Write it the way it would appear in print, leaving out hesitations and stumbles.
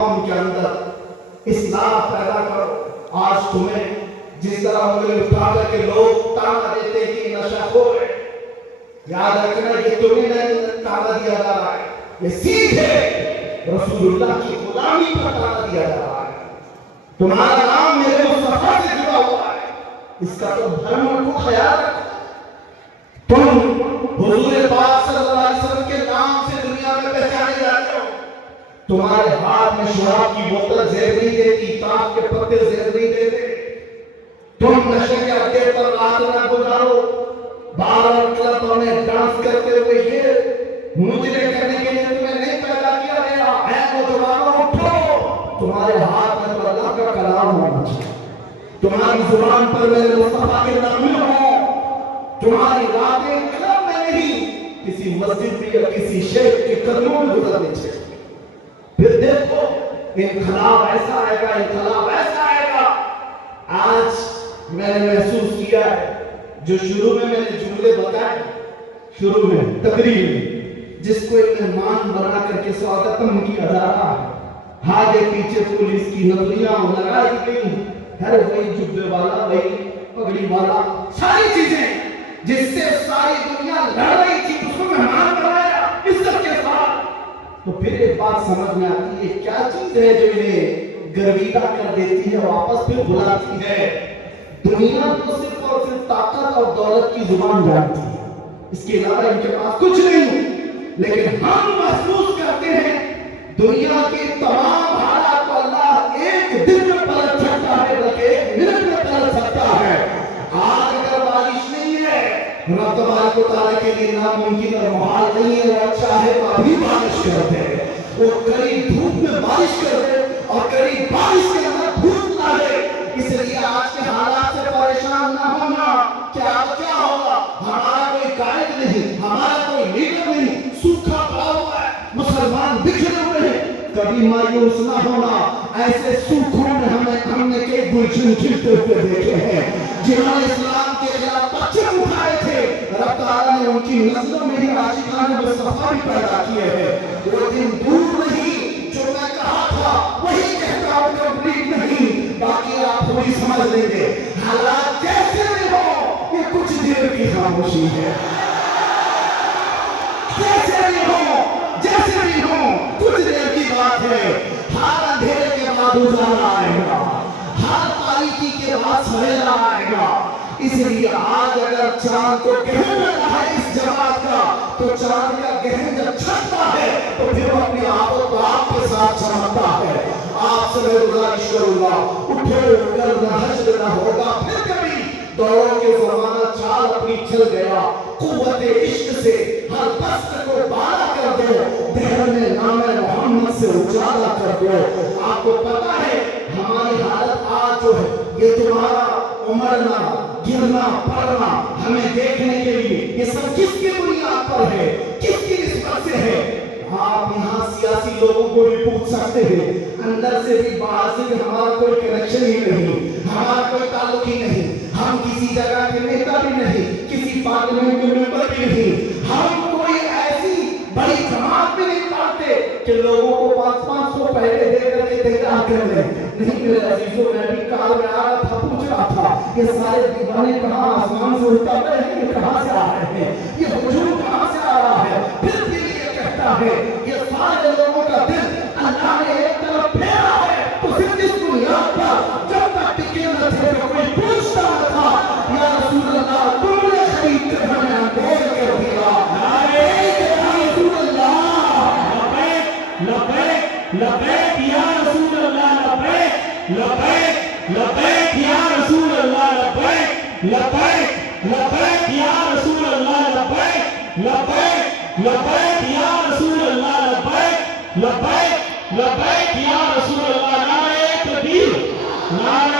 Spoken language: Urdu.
قوم کے اندر اصلاح پیدا کرو۔ آج تمہیں جس طرح انگلی اٹھا کر کے لوگ تانا دیتے ہیں کہ نشہ خور ہے، یاد رکھنا یہ تمہیں نہیں تانا دیا جا رہا ہے، یہ سیدھے رسول اللہ کی غلامی پر تانا دیا جا رہا ہے۔ تمہارا نام میرے مصطفیٰ سے جڑا ہوا ہے، اس کا تو دھرم کو خیال رکھو۔ تم حضور پاک صلی اللہ علیہ وسلم کے نام سے دنیا میں پہچانے جاتے ہو۔ تمہارے ہاتھ میں شراب کی بوتل زہر نہیں دیتی، تاش کے پتے زہر نہیں دیتے۔ تم نشے کے اڈے پر رات نہ گزارو، بار اور کلبوں میں ڈانس کرتے ہوئے یہ مجرے کرنے کے لیے تمہیں نہیں پیدا کیا گیا ہے۔ نوجوانوں اٹھو، تمہارے ہاتھ میں تو اللہ کا کلام ہونا چاہیے، تمہاری زبان پر میرے مصطفیٰ کے نام ہوں، تمہاری راتیں کلب میں نہیں کسی مسجد میں یا کسی شیخ کے قدموں میں گزرنے چاہیے۔ پھر دیکھو انقلاب ایسا آئے گا، انقلاب ایسا آئے گا۔ آج میں نے محسوس کیا ہے، جو شروع میں نے جملے بتائے، شروع میں تقریر میں جس کو ایک مہمان بنا کر کے سواگتم کیا جا رہا ہے، آگے پیچھے پولیس کی نظریاں لگائی گئی، ہر وہی جبے والا، وہی پگڑی والا، ساری چیزیں جس سے ساری دنیا لڑ رہی تھی اس کو مہمان بنایا عزت کے ساتھ۔ تو پھر ایک بات سمجھ میں آتی ہے، کیا چیز ہے جو انہیں گرویدہ کر دیتی ہے، واپس پھر بلاتی ہے؟ دنیا تو صرف اور صرف طاقت اور دولت کی زبان جانتی ہے، اس کے علاوہ ان کے پاس کچھ نہیں۔ لیکن ہم محسوس کرتے ہیں دنیا کی تمام حالات کو اللہ ایک دن میں پلٹ سکتا ہے، بلکہ ایک منٹ میں پلٹ سکتا ہے۔ آج اگر بارش نہیں ہے، رب تبارک و تعالیٰ کے لیے ناممکن اور محال نہیں ہے، وہ چاہے تو ابھی بارش کر دے، وہ قریب دھوپ میں بارش کر دے اور قریب بارش کے اندر دھوپ لا دے۔ اس لیے آج کے حالات سے پریشان نہ ہونا، کیا ہوگا؟ ہمارا کوئی قائد نہیں، ہمارا کوئی لیڈر نہیں، سوکھا پڑا ہوا ہے، مسلمان بکھرے ہوئے ہیں۔ کبھی مایوس نہ ہونا، ایسے سوکھوں میں ہم نے کئی گلشن کھلتے ہوئے دیکھے ہیں، جنہوں نے اسلام کے خلاف پرچم اٹھائے تھے، رب تعالیٰ نے ان کی نسلوں میں ہی عاشقان مصطفیٰ بھی پیدا کیے ہیں۔ وہ دن دور نہیں، جو میں کہا تھا وہی کہتا ہوں، کمپلیٹ نہیں، باقی آپ تھوڑی سمجھ لیں گے۔ حالات جیسے بھی ہو، یہ کچھ دیر کی خاموشی ہے، جیسے بھی ہو کچھ دیر کی بات ہے۔ ہر اندھیرے کے بعد اجالا آئے گا، ہر تاریکی کے بعد سویرا آئے گا۔ اس لیے آج اگر چاند کو گہن لگا ہے اس جماعت کا، تو چاند کا گہن جب چھٹتا ہے تو پھر وہ اپنی آپوں کو آپ کے ساتھ چمکتا ہے۔ آپ سے میں گزارش کروں گا، اٹھو کر نہ حشر نہ ہوگا پھر کبھی، دوروں کے زمانہ چال اپنی چل گیا، قوت عشق سے ہر دست کو بالا کر دو، دہر میں نام محمد سے اجالا کر دو۔ آپ کو پتا ہے ہماری حالت آج جو ہے، یہ تمہارا عمرنا، گرنا، پڑنا ہمیں دیکھنے کے لیے، یہ سب کس کی بنیاد پر ہے، کس کی نسبت سے ہے؟ آپ یہاں سیاسی لوگوں کو بھی پوچھ سکتے ہیں، اندر سے بھی باہر سے بھی ہمارا کوئی کنیکشن ہی نہیں، ہمارا کوئی تعلق ہی نہیں، ہم کسی جگہ کے نیتا بھی نہیں، کسی پارلیمنٹ کے ممبر بھی نہیں، ہم کوئی ایسی بڑی جماعت بھی نہیں پاتے کہ لوگوں کو 500 پہلے دے کر کے تیار کر لیں۔ نہیں میرے عزیزوں، میں بھی کار میں آ رہا تھا، پوچھ رہا تھا یہ سارے دیوانے کہاں آسمان سے اتر رہے ہیں، یہ کہاں سے آ رہے ہیں، یہ ہجوم کہاں سے آ رہا ہے؟ پھر بھی یہ کہتا ہے یہ سارے لوگوں کا دل اللہ نے ایک طرف پھیرا ہے۔ تو پھر اس بنیاد پر جب تک ٹکے نہ تھے تو کوئی پوچھتا نہ تھا، یا رسول اللہ تم نے خرید کر ہمیں اندھیر کر دیا، یا رسول اللہ لبیک لبیک لبیک یا رسول اللہ، لبیک لبیک لبیک یا رسول اللہ، لبیک لبیک لبیک یا رسول اللہ، لبیک لبیک لبیک یا رسول اللہ، لبیک لبیک لبیک یا رسول اللہ۔ نعرہ تکبیر، نعرہ